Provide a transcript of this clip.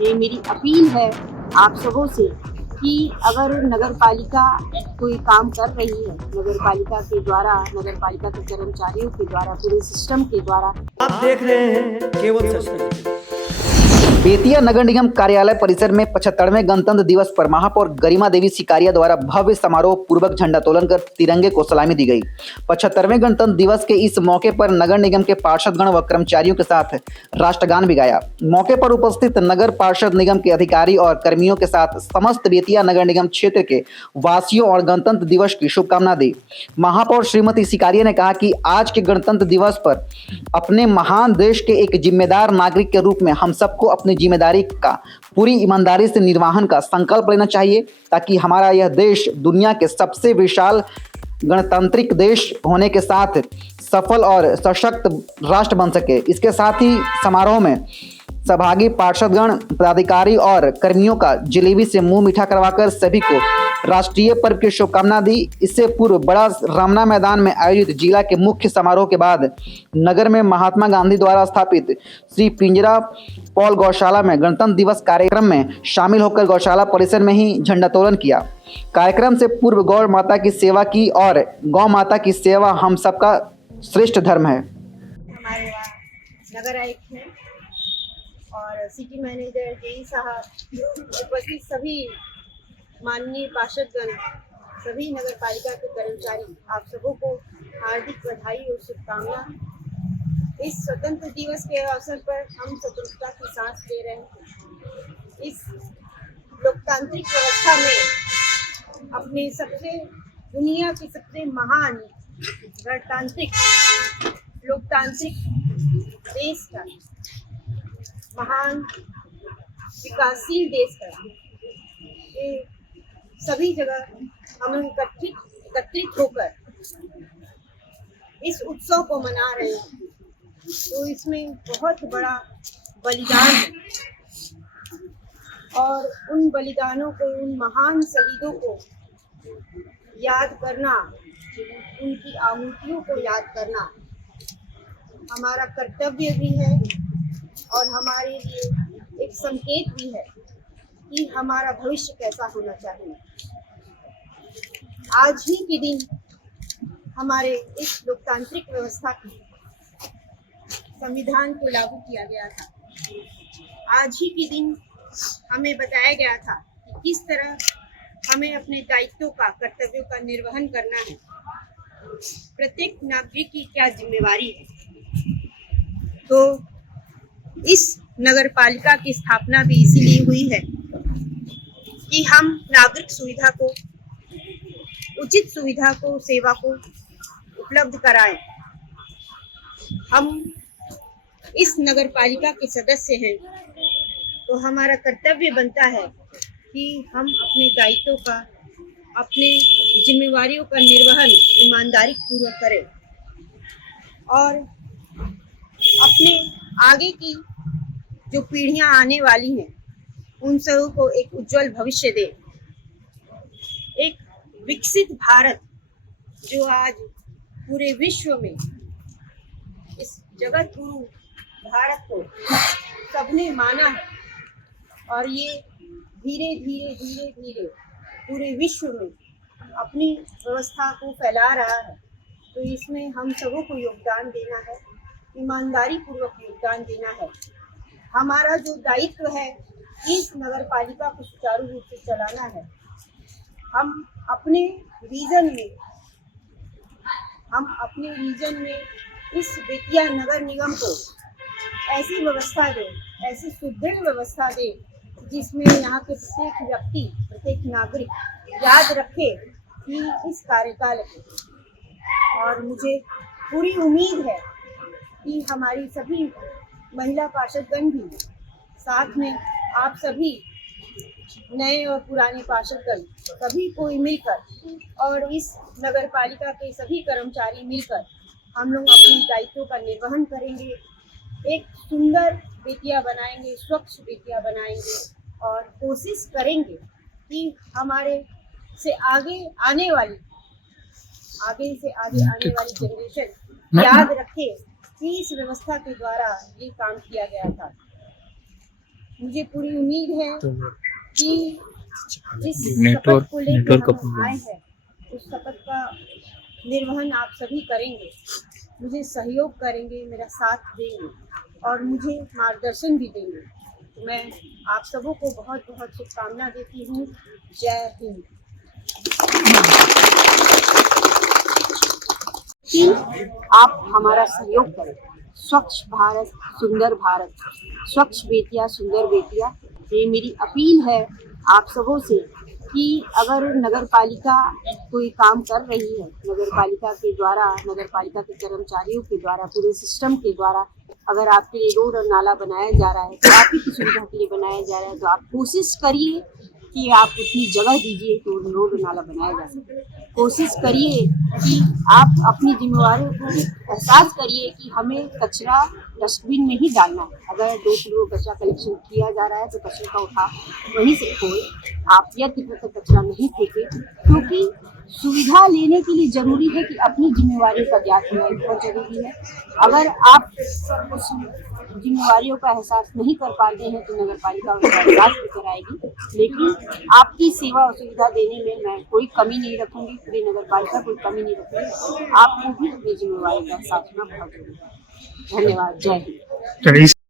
ये मेरी अपील है आप सबों से कि अगर नगर पालिका कोई काम कर रही है, नगर पालिका के द्वारा, नगर पालिका के कर्मचारियों के द्वारा, पूरे सिस्टम के द्वारा, आप देख रहे हैं केवल सच। बेतिया नगर निगम कार्यालय परिसर में 75वें गणतंत्र दिवस पर महापौर गरिमा देवी सिकारिया द्वारा भव्य समारोह पूर्वक झंडोत्तोलन कर तिरंगे को सलामी दी गई। 75वें गणतंत्र दिवस के इस मौके पर नगर निगम के पार्षदगण व कर्मचारियों के साथ राष्ट्रगान भी गाया। मौके पर उपस्थित नगर पार्षद निगम के अधिकारी और कर्मियों के साथ समस्त बेतिया नगर निगम क्षेत्र के वासियों और गणतंत्र दिवस की शुभकामना दी। महापौर श्रीमती सिकारिया ने कहा कि आज के गणतंत्र दिवस पर अपने महान देश के एक जिम्मेदार नागरिक के रूप में हम सबको अपनी जिम्मेदारी का पूरी ईमानदारी से निर्वहन का संकल्प लेना चाहिए, ताकि हमारा यह देश दुनिया के सबसे विशाल गणतांत्रिक देश होने के साथ सफल और सशक्त राष्ट्र बन सके। इसके साथ ही समारोह में सहभागी पार्षदगण, पदाधिकारी और कर्मियों का जलेबी से मुंह मीठा करवाकर सभी को राष्ट्रीय पर्व की शुभकामना दी। इससे पूर्व बड़ा रामना मैदान में आयोजित जिला के मुख्य समारोह के बाद नगर में महात्मा गांधी द्वारा स्थापित श्री पिंजरा पॉल गौशाला में गणतंत्र दिवस कार्यक्रम में शामिल होकर गौशाला परिसर में ही झंडोत्तोलन किया। कार्यक्रम से पूर्व गौ माता की सेवा की और गौ माता की सेवा हम सबका श्रेष्ठ धर्म है। हमारे यहाँ नगर आयुक्त हैं और सिटी मैनेजर जेई साहब, उपस्थित सभी माननीय पार्षदगण, सभी नगर पालिका के कर्मचारी, आप सबों को हार्दिक बधाई और शुभकामना। इस स्वतंत्र दिवस के अवसर पर हम स्वतंत्रता की सांस ले रहे हैं। इस लोकतांत्रिक व्यवस्था में अपने सबसे दुनिया की सबसे महान गणतांत्रिक लोकतांत्रिक देश का, महान विकासशील देश का, ये सभी जगह हम एकत्रित होकर इस उत्सव को मना रहे हैं। तो इसमें बहुत बड़ा बलिदान है और उन बलिदानों को, उन महान शहीदों को याद करना, उनकी आहुतियों को याद करना हमारा कर्तव्य भी है और हमारे लिए एक संकेत भी है कि हमारा भविष्य कैसा होना चाहिए। आज ही के दिन हमारे इस लोकतांत्रिक व्यवस्था के संविधान को लागू किया गया था। आज ही के दिन हमें बताया गया था कि किस तरह हमें अपने दायित्वों का, कर्तव्यों का निर्वहन करना है। प्रत्येक नागरिक की क्या जिम्मेवारी है। तो इस नगर पालिका की स्थापना भी इसीलिए हुई है कि हम नागरिक सुविधा को, उचित सुविधा को, सेवा को उपलब्ध कराएं। हम इस नगर पालिका के सदस्य हैं तो हमारा कर्तव्य बनता है कि हम अपने दायित्वों का, अपने जिम्मेवारियों का निर्वहन ईमानदारी पूर्वक करें और अपने आगे की जो पीढ़ियां आने वाली हैं उन सबों को एक उज्जवल भविष्य दे। एक विकसित भारत जो आज पूरे विश्व में इस जगत गुरु भारत को सबने माना है और ये धीरे धीरे पूरे विश्व में अपनी व्यवस्था को फैला रहा है। तो इसमें हम सबों को योगदान देना है, ईमानदारी पूर्वक योगदान देना है। हमारा जो दायित्व है इस नगर पालिका को सुचारू रूप से चलाना है। हम अपने रीजन में इस बेतिया नगर निगम को ऐसी व्यवस्था दें, ऐसी सुदृढ़ व्यवस्था दें जिसमें यहाँ के प्रत्येक व्यक्ति, प्रत्येक नागरिक याद रखे कि इस कार्यकाल को। और मुझे पूरी उम्मीद है कि हमारी सभी महिला पार्षदगण भी, साथ में आप सभी नए और पुराने पार्षदगण, सभी कोई मिलकर और इस नगर पालिका के सभी कर्मचारी मिलकर हम लोग अपने दायित्वों का निर्वहन करेंगे। एक सुंदर बेतिया बनाएंगे, स्वच्छ बेतिया बनाएंगे और कोशिश करेंगे कि हमारे से आगे आने वाली जनरेशन याद रखे कि इस व्यवस्था के द्वारा ये काम किया गया था। मुझे पूरी उम्मीद है कि जिस नेटवर्क शपथ को लेकर नेटवर्क हम आए हैं उस शपथ का निर्वहन आप सभी करेंगे, मुझे सहयोग करेंगे, मेरा साथ देंगे और मुझे मार्गदर्शन भी देंगे। तो मैं आप सबों को बहुत बहुत शुभकामना देती हूँ। जय हिंद। कि आप हमारा सहयोग करें। स्वच्छ भारत सुंदर भारत, स्वच्छ बेतिया सुंदर बेतिया, ये मेरी अपील है आप सबों से कि अगर नगर पालिका कोई काम कर रही है, नगर पालिका के द्वारा, नगर पालिका के कर्मचारियों के द्वारा, पूरे सिस्टम के द्वारा अगर आपके लिए रोड और नाला बनाया जा रहा है तो आप ही की सुविधा के लिए बनाया जा रहा है, तो आप कोशिश करिए कि आप उतनी जगह दीजिए तो रोड नाला बनाया जा सके। कोशिश करिए कि आप अपनी जिम्मेवारियों को एहसास करिए कि हमें कचरा डस्टबिन में ही डालना है। अगर 2 किलो कचरा कलेक्शन किया जा रहा है तो कचरे का उठा वहीं से खोए, आप यत्र कचरा नहीं फेंके, क्योंकि सुविधा लेने के लिए जरूरी है कि अपनी जिम्मेवारी का ज्ञात होना बहुत जरूरी है। अगर आप उस जिम्मेवारियों का एहसास नहीं कर पाते हैं तो नगर पालिका उसका एहसास भी कराएगी, लेकिन आपकी सेवा और सुविधा देने में मैं कोई कमी नहीं रखूंगी, पूरी नगर पालिका कोई कमी नहीं रखूंगी। आपको भी अपनी जिम्मेवारी का एहसास होना बहुत जरूरी है। धन्यवाद। जय हिंद।